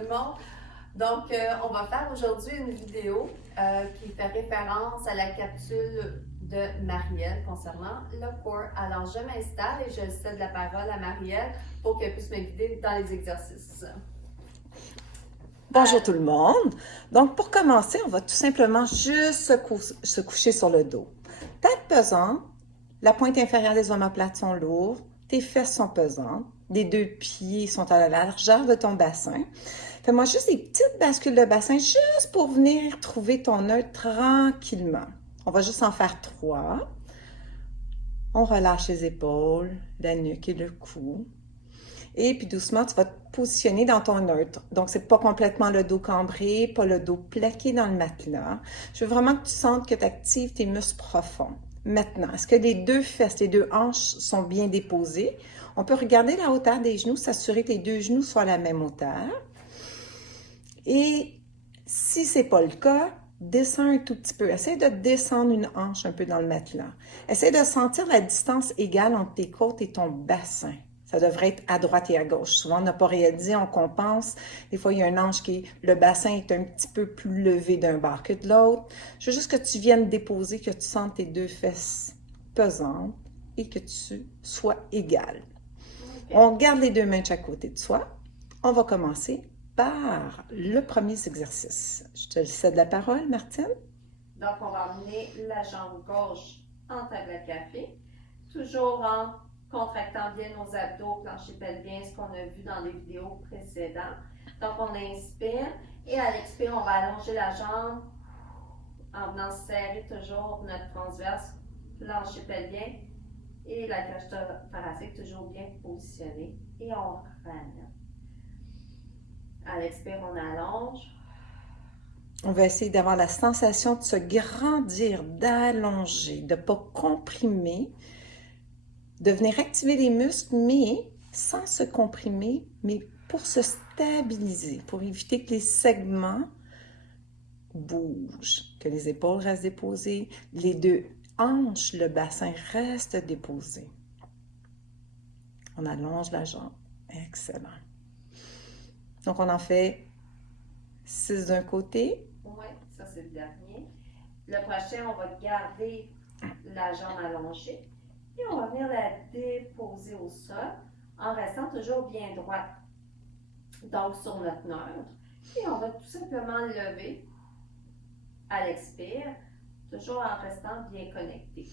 le monde. Donc, on va faire aujourd'hui une vidéo qui fait référence à la capsule de Marielle concernant le corps. Alors, je m'installe et je cède la parole à Marielle pour qu'elle puisse me guider dans les exercices. Bonjour tout le monde. Donc, pour commencer, on va tout simplement juste se coucher sur le dos. Tête pesante, la pointe inférieure des omoplates sont lourdes, tes fesses sont pesantes, les deux pieds sont à la largeur de ton bassin. Fais-moi juste des petites bascules de bassin juste pour venir trouver ton neutre tranquillement. On va juste en faire 3. On relâche les épaules, la nuque et le cou. Et puis doucement, tu vas te positionner dans ton neutre. Donc, c'est pas complètement le dos cambré, pas le dos plaqué dans le matelas. Je veux vraiment que tu sentes que tu actives tes muscles profonds. Maintenant, est-ce que les deux fesses, les deux hanches sont bien déposées? On peut regarder la hauteur des genoux, s'assurer que les deux genoux soient à la même hauteur. Et si c'est pas le cas, descends un tout petit peu. Essaye de descendre une hanche un peu dans le matelas. Essaye de sentir la distance égale entre tes côtes et ton bassin. Ça devrait être à droite et à gauche. Souvent, on n'a pas réalisé, on compense. Des fois, il y a une hanche le bassin est un petit peu plus levé d'un bord que de l'autre. Je veux juste que tu viennes déposer, que tu sentes tes deux fesses pesantes et que tu sois égal. Okay. On garde les deux mains de chaque côté de soi. On va commencer par le premier exercice. Je te cède la parole, Martine. Donc, on va emmener la jambe gauche en table à café, toujours en contractant bien nos abdos, plancher pelvien, ce qu'on a vu dans les vidéos précédentes. Donc, on inspire et à l'expire, on va allonger la jambe en venant serrer toujours notre transverse, plancher pelvien et la cage thoracique toujours bien positionnée et on ramène. À l'expire, on allonge. On va essayer d'avoir la sensation de se grandir, d'allonger, de ne pas comprimer, de venir activer les muscles, mais sans se comprimer, mais pour se stabiliser, pour éviter que les segments bougent, que les épaules restent déposées, les deux hanches, le bassin reste déposé. On allonge la jambe. Excellent. Donc, on en fait 6 d'un côté. Oui, ça c'est le dernier. Le prochain, on va garder la jambe allongée et on va venir la déposer au sol en restant toujours bien droite. Donc, sur notre neutre. Et on va tout simplement lever à l'expire, toujours en restant bien connecté.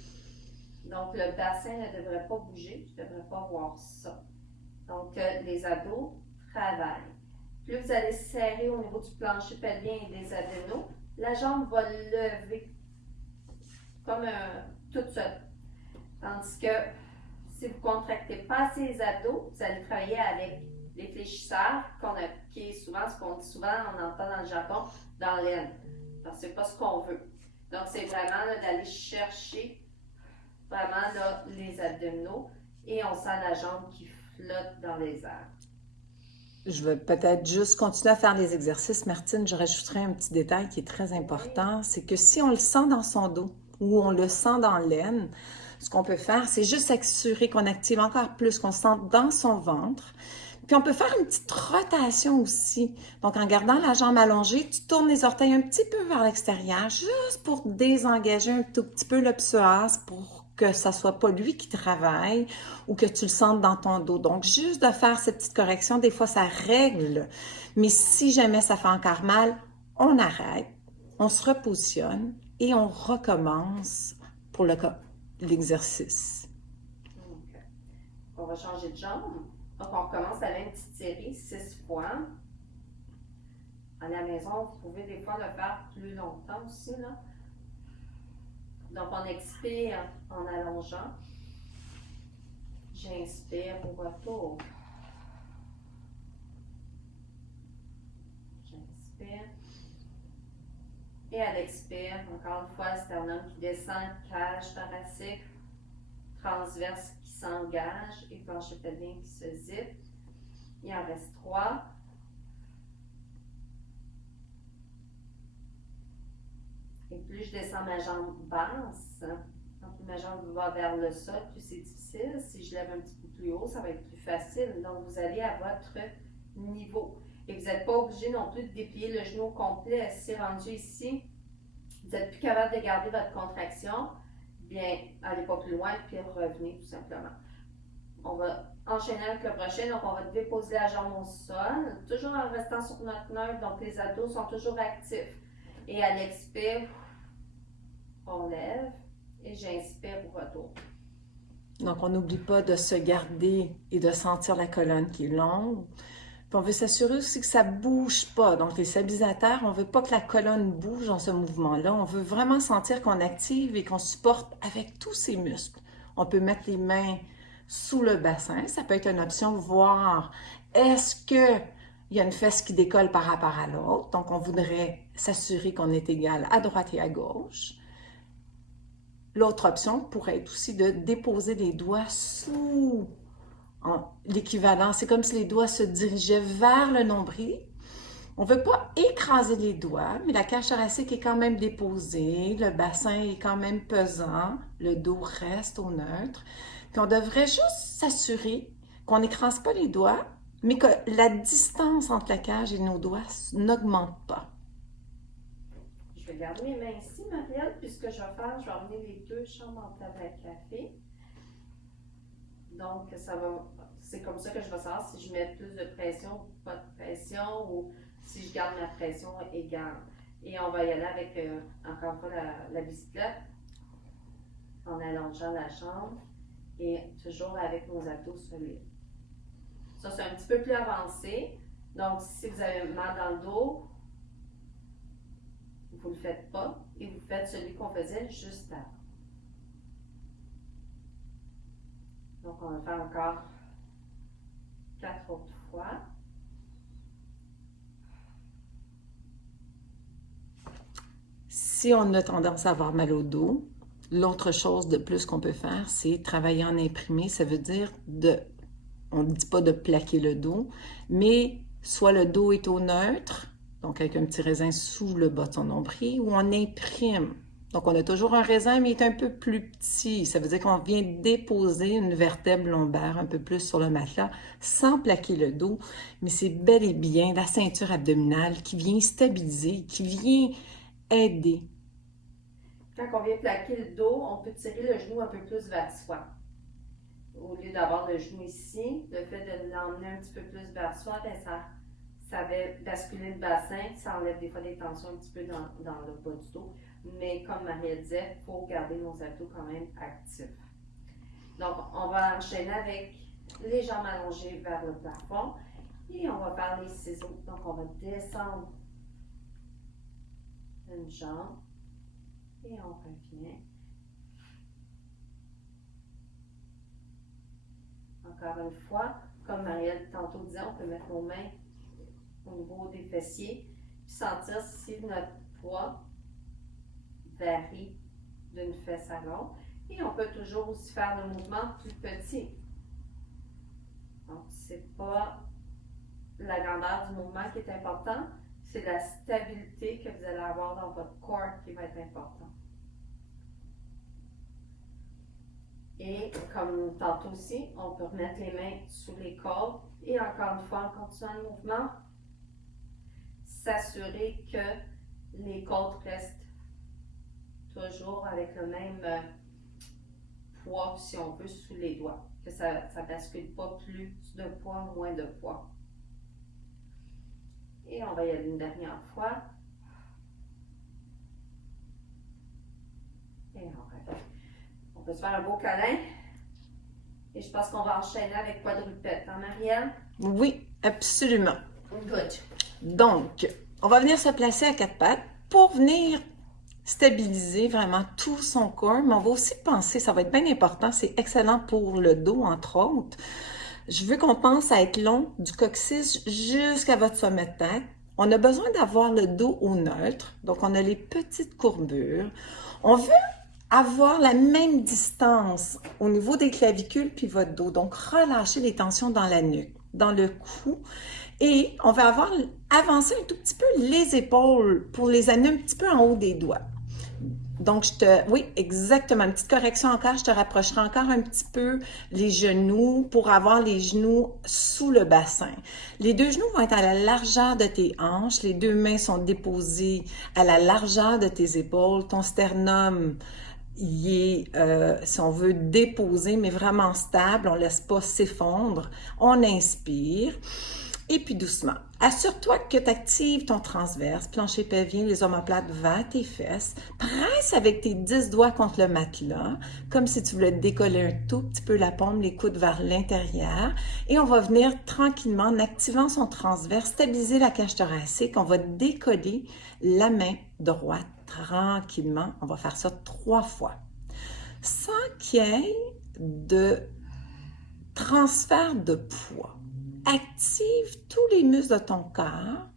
Donc, le bassin ne devrait pas bouger, tu ne devrais pas voir ça. Donc, les abdos travaillent. Plus vous allez serrer au niveau du plancher pelvien et des adénos, la jambe va lever comme toute seule. Tandis que si vous ne contractez pas assez les abdos, vous allez travailler avec les fléchisseurs qui est souvent ce qu'on dit souvent, on entend dans le Japon, dans l'aine. Donc, ce n'est pas ce qu'on veut. Donc, c'est vraiment d'aller chercher vraiment là, les abdominaux et on sent la jambe qui flotte dans les airs. Je vais peut-être juste continuer à faire les exercices. Martine, je rajouterai un petit détail qui est très important. Oui. C'est que si on le sent dans son dos ou on le sent dans l'aine, ce qu'on peut faire, c'est juste s'assurer qu'on active encore plus, qu'on le sente dans son ventre. Puis on peut faire une petite rotation aussi. Donc en gardant la jambe allongée, tu tournes les orteils un petit peu vers l'extérieur, juste pour désengager un tout petit peu le psoas, pour que ça soit pas lui qui travaille ou que tu le sentes dans ton dos. Donc juste de faire cette petite correction, des fois ça règle. Mais si jamais ça fait encore mal, on arrête, on se repositionne et on recommence pour l'exercice. Okay. On va changer de jambe. Donc, on recommence la même petite série, 6 fois. À la maison, vous pouvez des fois le faire plus longtemps aussi, là. Donc, on expire en allongeant. J'inspire au retour. J'inspire. Et à l'expire, encore une fois, le sternum qui descend, cage thoracique, transverse qui s'engage et plancher pelvien qui se zippe. Il en reste 3. Et plus je descends ma jambe basse, plus ma jambe va vers le sol, plus c'est difficile. Si je lève un petit peu plus haut, ça va être plus facile. Donc, vous allez à votre niveau. Et vous n'êtes pas obligé non plus de déplier le genou au complet. Si rendu ici, vous n'êtes plus capable de garder votre contraction, bien, allez pas plus loin, puis revenez tout simplement. On va enchaîner avec le prochain, donc on va déposer la jambe au sol, toujours en restant sur notre neutre, donc les abdos sont toujours actifs. Et à l'expire, on lève et j'inspire au retour. Donc, on n'oublie pas de se garder et de sentir la colonne qui est longue. Puis on veut s'assurer aussi que ça ne bouge pas. Donc, les stabilisateurs, on ne veut pas que la colonne bouge dans ce mouvement-là. On veut vraiment sentir qu'on active et qu'on supporte avec tous ces muscles. On peut mettre les mains sous le bassin. Ça peut être une option, voir est-ce qu'il y a une fesse qui décolle par rapport à l'autre. Donc, on voudrait s'assurer qu'on est égal à droite et à gauche. L'autre option pourrait être aussi de déposer les doigts sous l'équivalent. C'est comme si les doigts se dirigeaient vers le nombril. On ne veut pas écraser les doigts, mais la cage thoracique est quand même déposée, le bassin est quand même pesant, le dos reste au neutre. Puis on devrait juste s'assurer qu'on n'écrase pas les doigts, mais que la distance entre la cage et nos doigts n'augmente pas. Je vais garder mes mains ici, Marielle, puis ce que je vais faire, je vais emmener les deux jambes en table à café. Donc, c'est comme ça que je vais savoir si je mets plus de pression ou pas de pression, ou si je garde ma pression égale. Et on va y aller avec, encore une fois, la bicyclette, en allongeant la jambe, et toujours avec nos abdos solides. Ça, c'est un petit peu plus avancé. Donc, si vous avez mal dans le dos, vous ne le faites pas et vous faites celui qu'on faisait juste avant. Donc, on va faire encore 4 autres fois. Si on a tendance à avoir mal au dos, l'autre chose de plus qu'on peut faire, c'est travailler en imprimé. Ça veut dire on ne dit pas de plaquer le dos, mais soit le dos est au neutre, donc avec un petit raisin sous le bas de son nombril, ou on imprime. Donc, on a toujours un raisin, mais il est un peu plus petit. Ça veut dire qu'on vient déposer une vertèbre lombaire un peu plus sur le matelas sans plaquer le dos, mais c'est bel et bien la ceinture abdominale qui vient stabiliser, qui vient aider. Quand on vient plaquer le dos, on peut tirer le genou un peu plus vers soi. Au lieu d'avoir le genou ici, le fait de l'emmener un petit peu plus vers soi, bien, ça va basculer le bassin, ça enlève des fois des tensions un petit peu dans le bas du dos. Mais comme Marielle disait, il faut garder nos abdos quand même actifs. Donc, on va enchaîner avec les jambes allongées vers le plafond et on va faire les ciseaux. Donc, on va descendre une jambe et on revient. Encore une fois, comme Marielle tantôt disait, on peut mettre nos mains au niveau des fessiers puis sentir si notre poids varie d'une fesse à l'autre. Et on peut toujours aussi faire le mouvement plus petit. Donc, c'est pas la grandeur du mouvement qui est important, c'est la stabilité que vous allez avoir dans votre corps qui va être important. Et comme tantôt aussi, on peut remettre les mains sous les côtes et encore une fois, en continuant le mouvement, s'assurer que les côtes restent toujours avec le même poids, si on veut, sous les doigts. Que ça ne bascule pas plus de poids, moins de poids. Et on va y aller une dernière fois. Et on revient. On peut se faire un beau câlin. Et je pense qu'on va enchaîner avec quadrupède. Hein, Marielle? Oui, absolument. Good. Donc, on va venir se placer à 4 pattes pour venir stabiliser vraiment tout son corps, mais on va aussi penser, ça va être bien important, c'est excellent pour le dos, entre autres. Je veux qu'on pense à être long du coccyx jusqu'à votre sommet de tête. On a besoin d'avoir le dos au neutre, donc on a les petites courbures. On veut avoir la même distance au niveau des clavicules puis votre dos, donc relâcher les tensions dans la nuque, dans le cou. Et on va avancer un tout petit peu les épaules pour les amener un petit peu en haut des doigts. Donc, oui, exactement. Une petite correction encore, je te rapprocherai encore un petit peu les genoux pour avoir les genoux sous le bassin. Les deux genoux vont être à la largeur de tes hanches. Les deux mains sont déposées à la largeur de tes épaules. Ton sternum, il est, si on veut, déposé, mais vraiment stable. On ne laisse pas s'effondre. On inspire. Et puis doucement, assure-toi que tu actives ton transverse, plancher pelvien, les omoplates vers tes fesses. Presse avec tes 10 doigts contre le matelas, comme si tu voulais décoller un tout petit peu la paume, les coudes vers l'intérieur. Et on va venir tranquillement, en activant son transverse, stabiliser la cage thoracique. On va décoller la main droite tranquillement. On va faire ça 3 fois. Sans qu'il y ait de transfert de poids. Active tous les muscles de ton corps,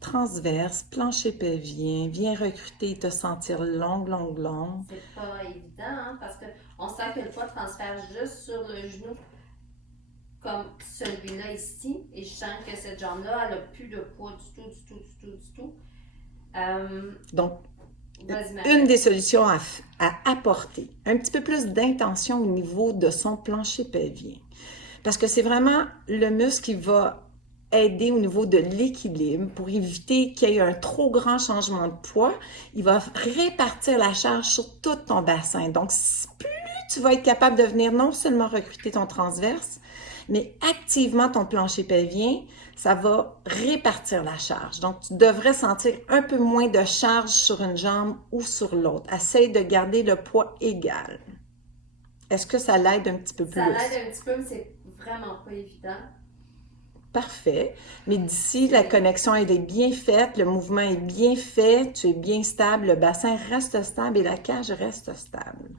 transverse, plancher pelvien, viens recruter et te sentir longue. C'est pas évident, hein, parce qu'on sent que le poids transfère juste sur le genou, comme celui-là ici, et je sens que cette jambe-là, elle n'a plus de poids du tout. Donc, une des solutions à apporter, un petit peu plus d'intention au niveau de son plancher pelvien. Parce que c'est vraiment le muscle qui va aider au niveau de l'équilibre pour éviter qu'il y ait un trop grand changement de poids. Il va répartir la charge sur tout ton bassin. Donc, plus tu vas être capable de venir non seulement recruter ton transverse, mais activement ton plancher pelvien, ça va répartir la charge. Donc, tu devrais sentir un peu moins de charge sur une jambe ou sur l'autre. Essaye de garder le poids égal. Est-ce que ça l'aide un petit peu plus? Ça l'aide un petit peu, mais c'est vraiment pas évident. Parfait. Mais d'ici, la connexion est bien faite, le mouvement est bien fait, tu es bien stable, le bassin reste stable et la cage reste stable.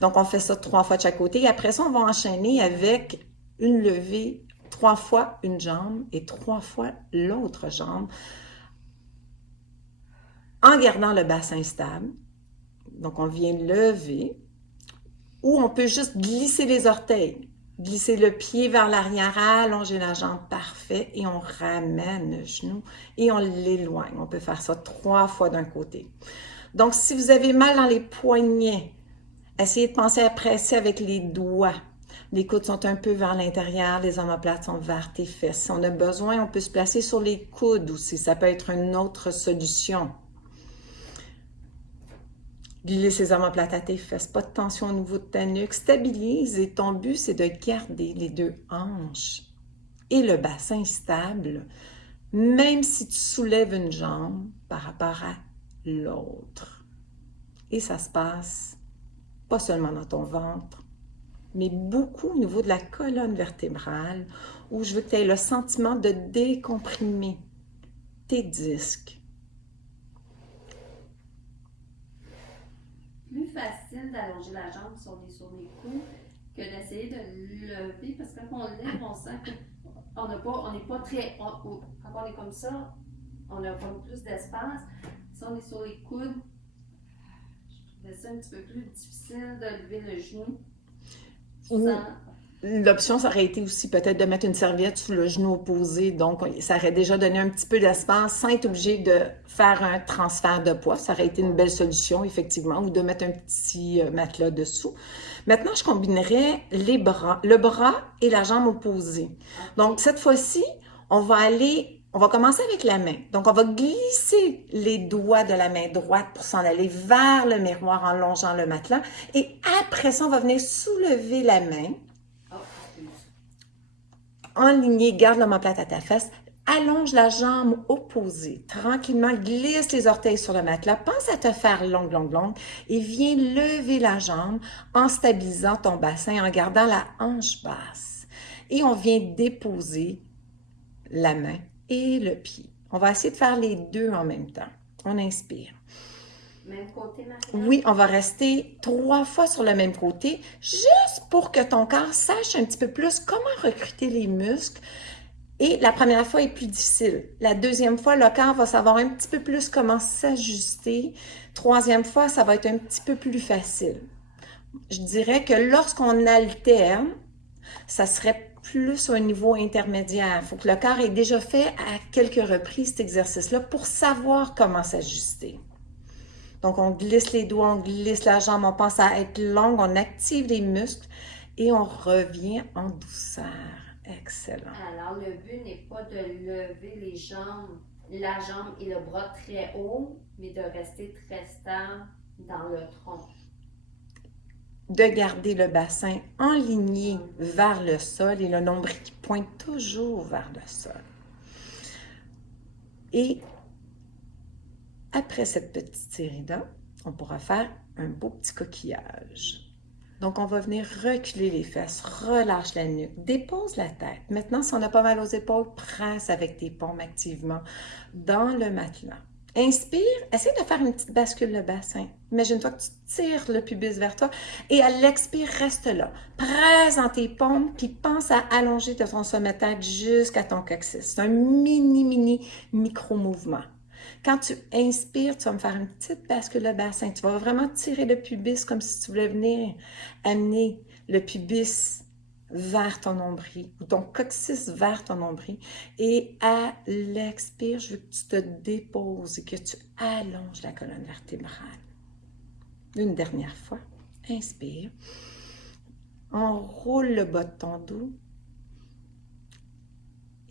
Donc, on fait ça 3 fois de chaque côté. Et après ça, on va enchaîner avec une levée 3 fois une jambe et 3 fois l'autre jambe en gardant le bassin stable. Donc, on vient lever ou on peut juste glisser les orteils. Glisser le pied vers l'arrière, allonger la jambe, parfait, et on ramène le genou et on l'éloigne. On peut faire ça 3 fois d'un côté. Donc, si vous avez mal dans les poignets, essayez de penser à presser avec les doigts. Les coudes sont un peu vers l'intérieur, les omoplates sont vers tes fesses. Si on a besoin, on peut se placer sur les coudes aussi. Ça peut être une autre solution. Glisser ses omoplates à tes fesses, pas de tension au niveau de ta nuque. Stabilise et ton but, c'est de garder les 2 hanches et le bassin stable, même si tu soulèves une jambe par rapport à l'autre. Et ça se passe pas seulement dans ton ventre, mais beaucoup au niveau de la colonne vertébrale, où je veux que tu aies le sentiment de décomprimer tes disques. Plus facile d'allonger la jambe sur les coudes que d'essayer de lever, parce que quand on lève, on sent qu'on n'est pas très... Quand on est comme ça, on a pas plus d'espace. Si on est sur les coudes, je trouvais ça un petit peu plus difficile de lever le genou. L'option, ça aurait été aussi peut-être de mettre une serviette sous le genou opposé. Donc, ça aurait déjà donné un petit peu d'espace sans être obligé de faire un transfert de poids. Ça aurait été une belle solution, effectivement, ou de mettre un petit matelas dessous. Maintenant, je combinerais le bras et la jambe opposée. Donc, cette fois-ci, on va commencer avec la main. Donc, on va glisser les doigts de la main droite pour s'en aller vers le miroir en longeant le matelas. Et après ça, on va venir soulever la main. Enligné, garde l'omoplate à ta fesse, allonge la jambe opposée, tranquillement, glisse les orteils sur le matelas, pense à te faire longue et viens lever la jambe en stabilisant ton bassin, en gardant la hanche basse. Et on vient déposer la main et le pied. On va essayer de faire les 2 en même temps. On inspire. Même côté, Marie? Oui, on va rester 3 fois sur le même côté, juste pour que ton corps sache un petit peu plus comment recruter les muscles. Et la première fois est plus difficile. La deuxième fois, le corps va savoir un petit peu plus comment s'ajuster. Troisième fois, ça va être un petit peu plus facile. Je dirais que lorsqu'on alterne, ça serait plus au niveau intermédiaire. Il faut que le corps ait déjà fait à quelques reprises cet exercice-là pour savoir comment s'ajuster. Donc, on glisse les doigts, on glisse la jambe, on pense à être longue, on active les muscles et on revient en douceur. Excellent. Alors, le but n'est pas de lever les jambes, la jambe et le bras très haut, mais de rester très stable dans le tronc. De garder le bassin enligné vers le sol et le nombril qui pointe toujours vers le sol. Et après cette petite série-là, on pourra faire un beau petit coquillage. Donc, on va venir reculer les fesses, relâche la nuque, dépose la tête. Maintenant, si on a pas mal aux épaules, presse avec tes paumes activement dans le matelas. Inspire, essaie de faire une petite bascule le bassin. Imagine-toi que tu tires le pubis vers toi et à l'expire, reste là. Presse dans tes paumes, puis pense à allonger de ton sommet de tête jusqu'à ton coccyx. C'est un mini micro-mouvement. Quand tu inspires, tu vas me faire une petite bascule le bassin. Tu vas vraiment tirer le pubis comme si tu voulais venir amener le pubis vers ton nombril ou ton coccyx vers ton nombril. Et à l'expire, je veux que tu te déposes et que tu allonges la colonne vertébrale. Une dernière fois. Inspire. Enroule le bas de ton dos.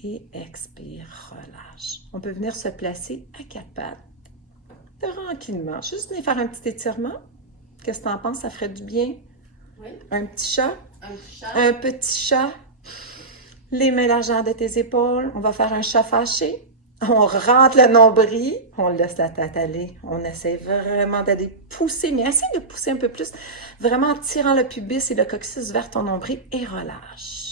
Et expire, relâche. On peut venir se placer à quatre pattes, tranquillement. Juste venir faire un petit étirement. Qu'est-ce que tu en penses? Ça ferait du bien? Oui. Un petit chat? Un chat. Un petit chat. Les mains largeur de tes épaules. On va faire un chat fâché. On rentre le nombril. On laisse la tête aller. On essaie vraiment d'aller pousser, mais essaie de pousser un peu plus. Vraiment en tirant le pubis et le coccyx vers ton nombril et relâche.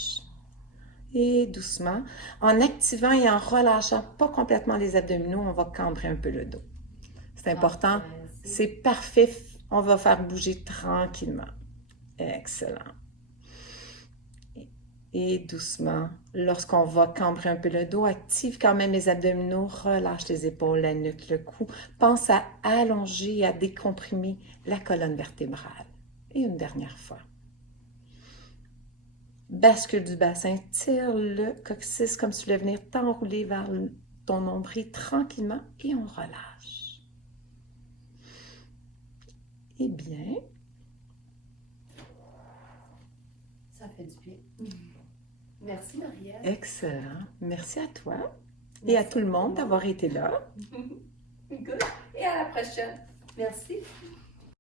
Et doucement, en activant et en relâchant pas complètement les abdominaux, on va cambrer un peu le dos. C'est important. C'est parfait. On va faire bouger tranquillement. Excellent. Et doucement, lorsqu'on va cambrer un peu le dos, active quand même les abdominaux, relâche les épaules, la nuque, le cou. Pense à allonger et à décomprimer la colonne vertébrale. Et une dernière fois. Bascule du bassin, tire le coccyx comme si tu voulais venir t'enrouler vers ton nombril tranquillement et on relâche. Eh bien, ça fait du bien. Merci, Marielle. Excellent. Merci à toi et à tout le monde d'avoir été là. Good. Et à la prochaine. Merci.